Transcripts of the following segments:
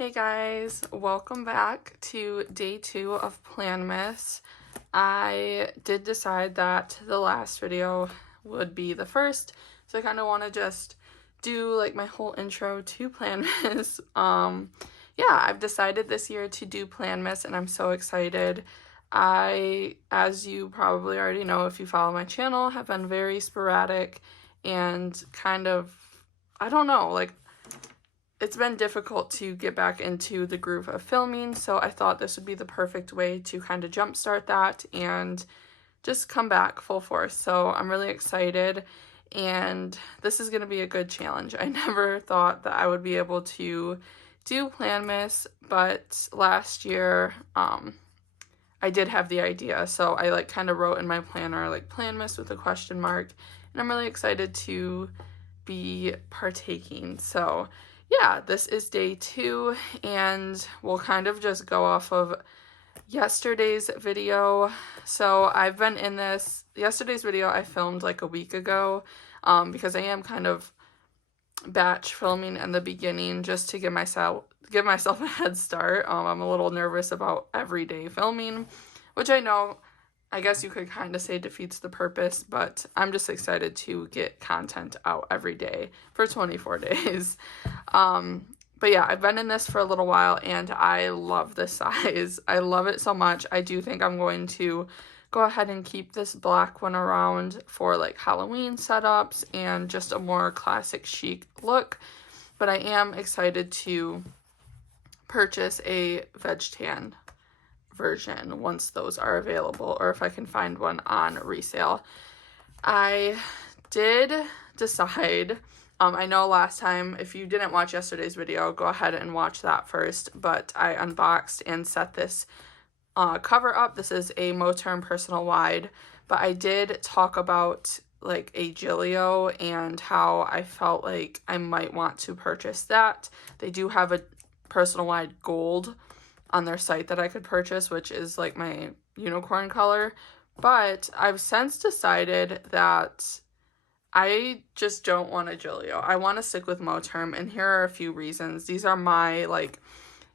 Hey guys, welcome back to day 2 of Planmas. I did decide that the last video would be the first, so I kind of want to just do like my whole intro to Planmas. Yeah, I've decided this year to do Planmas and I'm so excited. I, as you probably already know if you follow my channel, have been very sporadic and kind of, I don't know, like it's been difficult to get back into the groove of filming, so I thought this would be the perfect way to kind of jumpstart that and just come back full force. So I'm really excited, and this is going to be a good challenge. I never thought that I would be able to do Planmas, but last year I did have the idea, so I like kind of wrote in my planner like Planmas with a question mark, and I'm really excited to be partaking. So yeah, this is day 2, and we'll kind of just go off of yesterday's video. So I've been in this, yesterday's video I filmed like a week ago, because I am kind of batch filming in the beginning just to give myself a head start. I'm a little nervous about everyday filming, which I guess you could kind of say defeats the purpose, but I'm just excited to get content out every day for 24 days. But yeah, I've been in this for a little while and I love this size. I love it so much. I do think I'm going to go ahead and keep this black one around for like Halloween setups and just a more classic chic look. But I am excited to purchase a veg tan version once those are available, or if I can find one on resale. I did decide, I know last time, if you didn't watch yesterday's video, go ahead and watch that first, but I unboxed and set this cover up. This is a Moterm Personal Wide, but I did talk about like a Giglio and how I felt like I might want to purchase that. They do have a Personal Wide Gold on their site that I could purchase, which is like my unicorn color, but I've since decided that I just don't want a Giglio. I want to stick with Moterm, and here are a few reasons. These are my like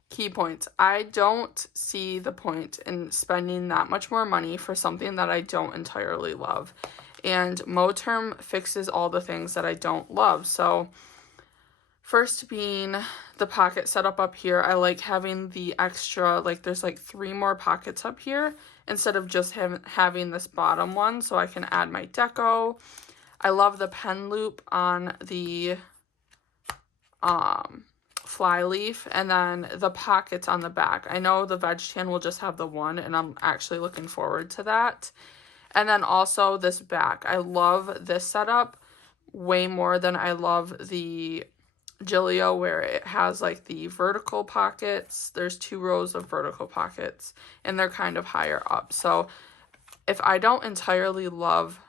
key points. I don't see the point in spending that much more money for something that I don't entirely love, and Moterm fixes all the things that I don't love. So first being the pocket setup up here. I like having the extra, like there's like 3 more pockets up here instead of just having this bottom one, so I can add my deco. I love the pen loop on the fly leaf, and then the pockets on the back. I know the veg tan will just have the one, and I'm actually looking forward to that. And then also this back. I love this setup way more than I love the Giglio, where it has like the vertical pockets. There's 2 rows of vertical pockets and they're kind of higher up. So if I don't entirely love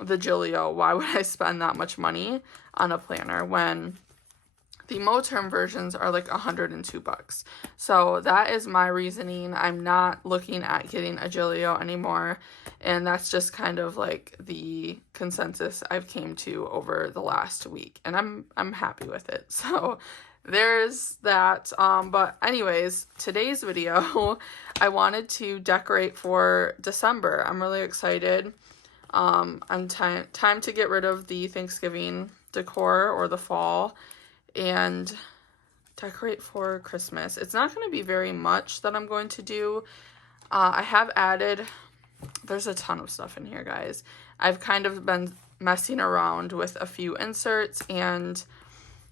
the Giglio, why would I spend that much money on a planner when the Moterm versions are like $102? So that is my reasoning. I'm not looking at getting a Giglio anymore, and that's just kind of like the consensus I've came to over the last week, and I'm happy with it. So there's that. But anyways, today's video, I wanted to decorate for December. I'm really excited. I'm time to get rid of the Thanksgiving decor or the fall and decorate for Christmas. It's not going to be very much that I'm going to do. I have added, there's a ton of stuff in here, guys. I've kind of been messing around with a few inserts, and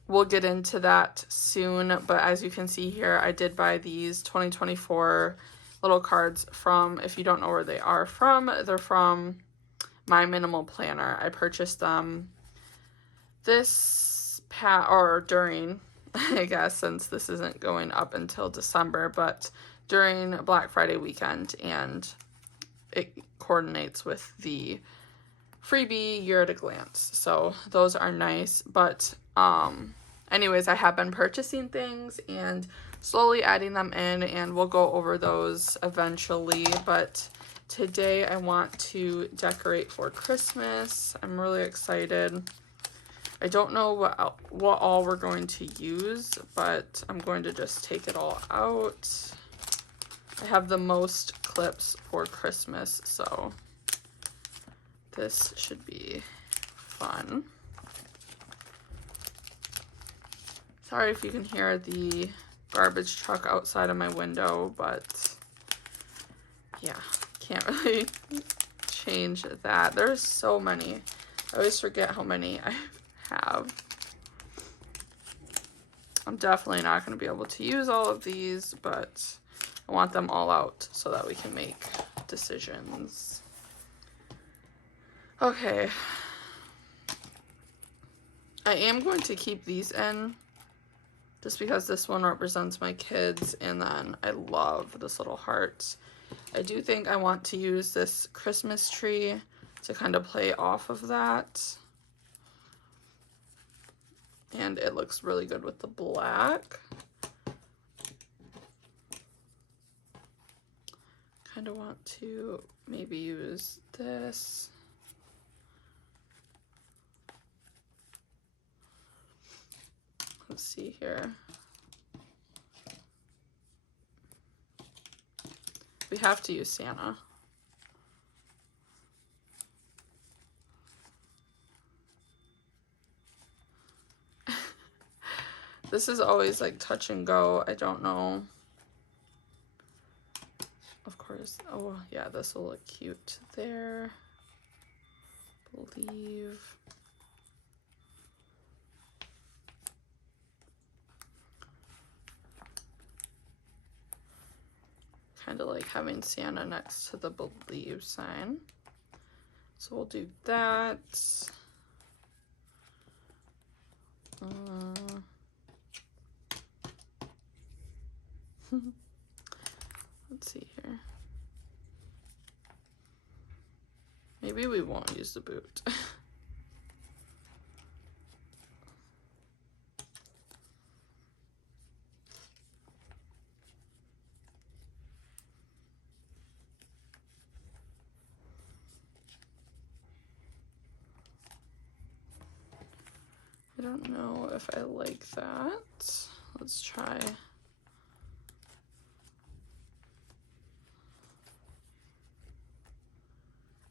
we'll get into that soon. But as you can see here, I did buy these 2024 little cards from, if you don't know where they are from, they're from My Minimal Planner. I purchased them during, I guess, since this isn't going up until December, but during Black Friday weekend, and it coordinates with the freebie Year at a Glance. So those are nice. But anyways, I have been purchasing things and slowly adding them in, and we'll go over those eventually. But today I want to decorate for Christmas. I'm really excited. I don't know what all we're going to use, but I'm going to just take it all out. I have the most clips for Christmas, so this should be fun. Sorry if you can hear the garbage truck outside of my window, but yeah, can't really change that. There's so many. I always forget how many I have. I'm definitely not going to be able to use all of these, but I want them all out so that we can make decisions. Okay. I am going to keep these in just because this one represents my kids, and then I love this little heart. I do think I want to use this Christmas tree to kind of play off of that. And it looks really good with the black. Kind of want to maybe use this. Let's see here. We have to use Santa. This is always like touch and go. I don't know. Of course. Oh yeah, this will look cute there. Believe. Kind of like having Santa next to the believe sign. So we'll do that. Let's see here. Maybe we won't use the boot. I don't know if I like that. Let's try.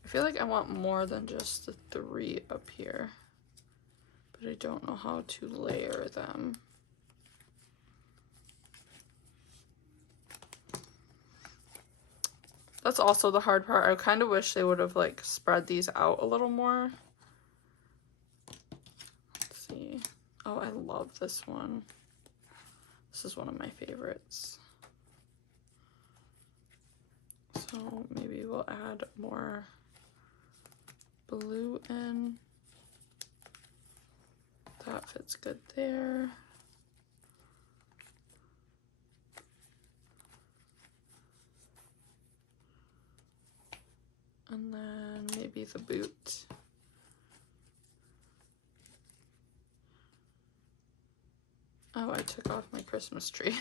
I feel like I want more than just the 3 up here, but I don't know how to layer them. That's also the hard part. I kind of wish they would have like spread these out a little more. Let's see. Oh, I love this one. This is one of my favorites. So maybe we'll add more blue in. That fits good there. And then maybe the boot. Oh, I took off my Christmas tree.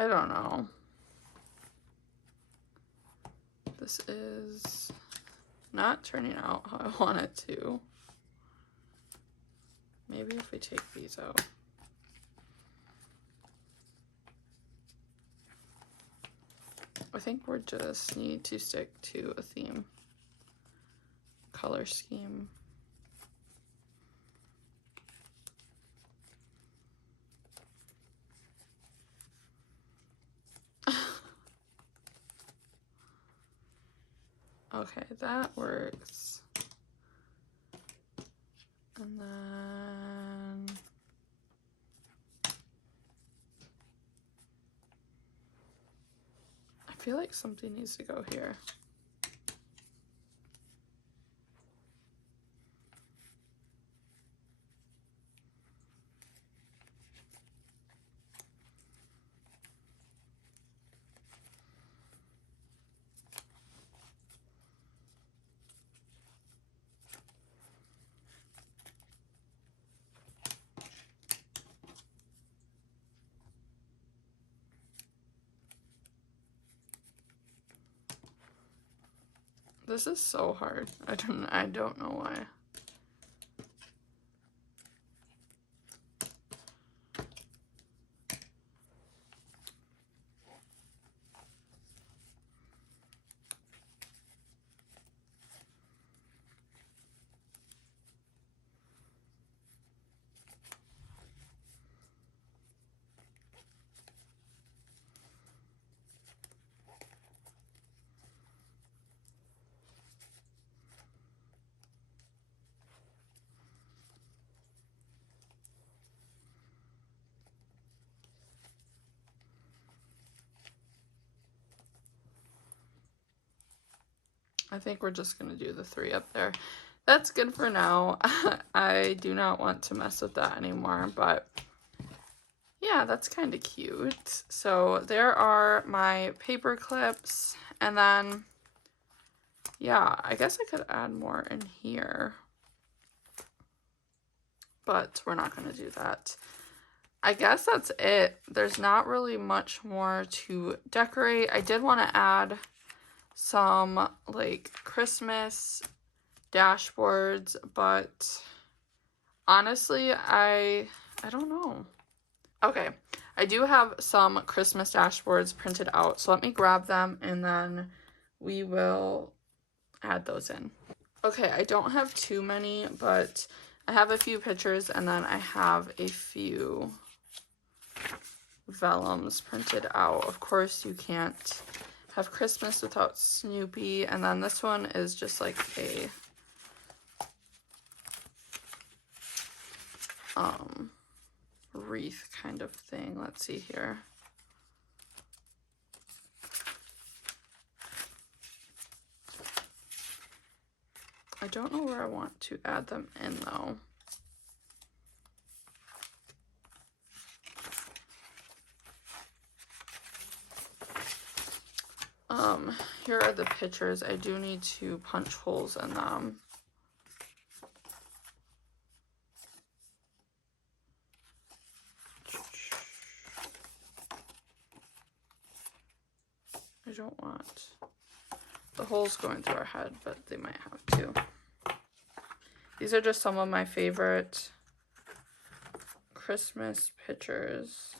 I don't know. This is not turning out how I want it to. Maybe if we take these out. I think we just need to stick to a theme. Color scheme. Okay, that works. And then I feel like something needs to go here. This is so hard. I don't know why. I think we're just going to do the 3 up there. That's good for now. I do not want to mess with that anymore, but yeah, that's kind of cute. So there are my paper clips, and then, yeah, I guess I could add more in here, but we're not going to do that. I guess that's it. There's not really much more to decorate. I did want to add some like Christmas dashboards, but honestly, I don't know. Okay, I do have some Christmas dashboards printed out, so let me grab them and then we will add those in. Okay, I don't have too many, but I have a few pictures and then I have a few vellums printed out. Of course, you can't have Christmas without Snoopy, and then this one is just like a wreath kind of thing. Let's see here. I don't know where I want to add them in though. Here are the pictures. I do need to punch holes in them. I don't want the holes going through our head, but they might have to. These are just some of my favorite Christmas pictures.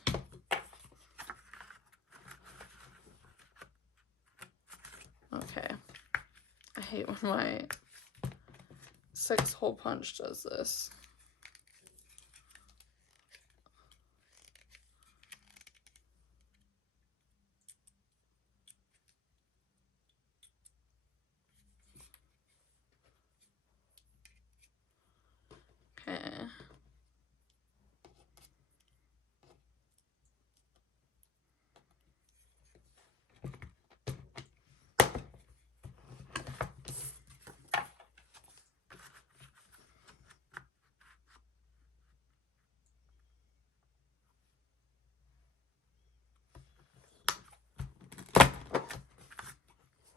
Okay. I hate when my 6-hole punch does this. Okay.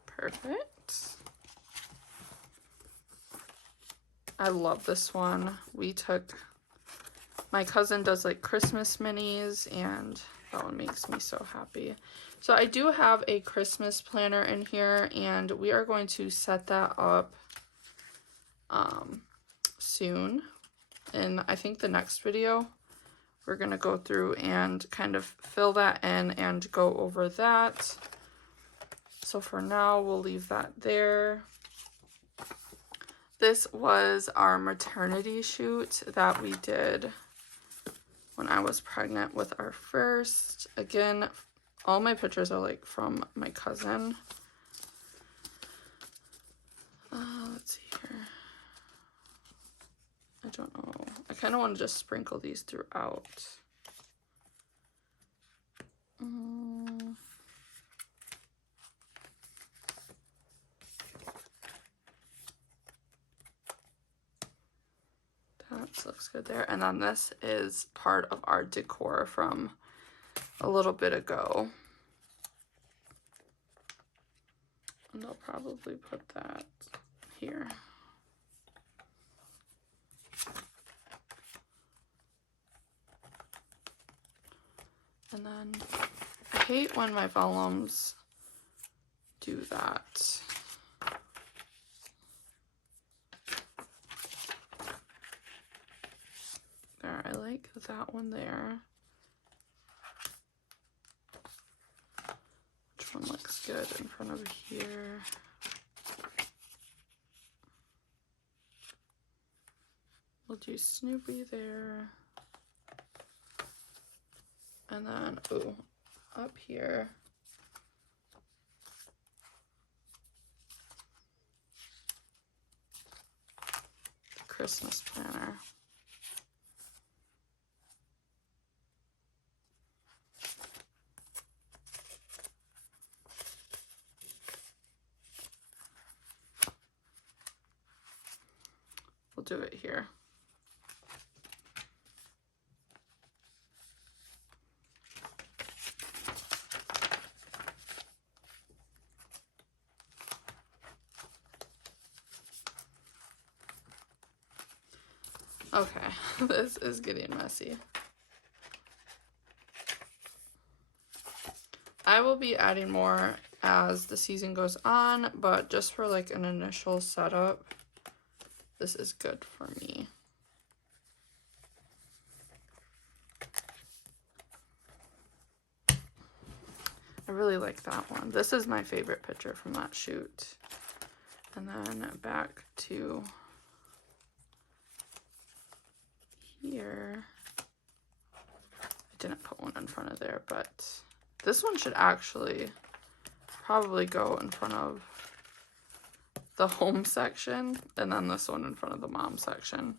Perfect. I love this one. My cousin does like Christmas minis, and that one makes me so happy. So I do have a Christmas planner in here, and we are going to set that up soon. In I think the next video, we're going to go through and kind of fill that in and go over that. So for now, we'll leave that there. This was our maternity shoot that we did when I was pregnant with our first. Again, all my pictures are like from my cousin. Let's see here. I don't know. I kind of want to just sprinkle these throughout. That looks good there. And then this is part of our decor from a little bit ago. And I'll probably put that here. And then I hate when my vellums do that. There, I like that one there. Which one looks good in front of here? We'll do Snoopy there. And then, ooh, up here. The Christmas planner. We'll do it here. Okay, this is getting messy. I will be adding more as the season goes on, but just for like an initial setup, this is good for me. I really like that one. This is my favorite picture from that shoot. And then back to here. I didn't put one in front of there, but this one should actually probably go in front of the home section, and then this one in front of the mom section.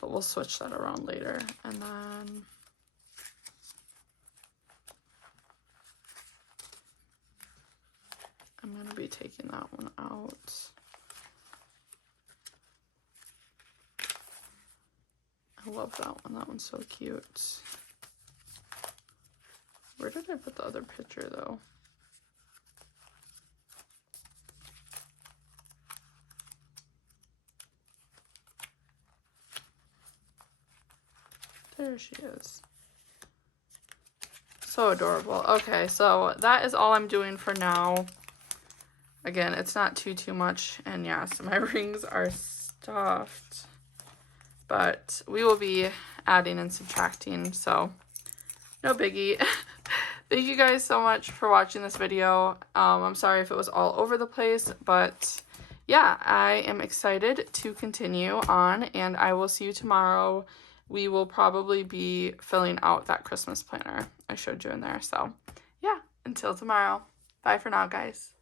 But we'll switch that around later. And then I'm going to be taking that one out. I love that one. That one's so cute. Where did I put the other picture though? There she is. So adorable. Okay, so that is all I'm doing for now. Again, it's not too much. And yes, my rings are stuffed. But we will be adding and subtracting, so no biggie. Thank you guys so much for watching this video. I'm sorry if it was all over the place, but yeah, I am excited to continue on, and I will see you tomorrow. We will probably be filling out that Christmas planner I showed you in there. So yeah, until tomorrow. Bye for now, guys.